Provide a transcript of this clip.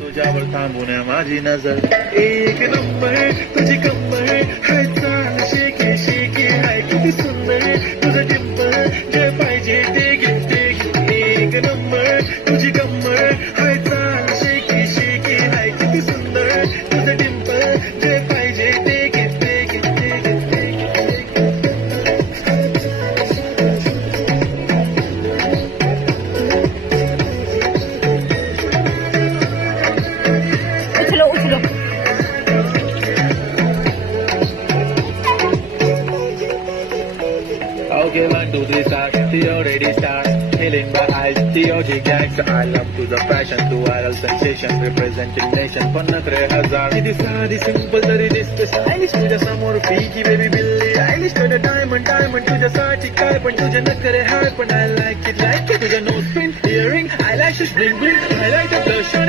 तुझ्यावर थांबून माझी नजर एक नंबर तुझी कंबर हाय चाल शेकी शेकी हाय किती सुंदर तुझं टिंपर जे पाहिजे ते घे एक नंबर तुझी कंबर हाय चाल शेकी शेकी हाय किती सुंदर तुझं टिंपर जे पाहिजे ते घे उचलो उचलो Okay, 1, 2, 3, start. The already start. Healing my eyes. The OG gangster. I love to the fashion, to viral sensation, representing nation. पन्नास हजार. किती साधी simple तरी दिसते stylish. तुझ्या समोर फिकी baby बिल्ली आयलिश. तुझ्या diamond तुझ्यासाठी काय पण तुझे नखरे हाय पण I like it. तुझ्या nose pin, earring, eyelashes, bling bling, highlighter, blush on it.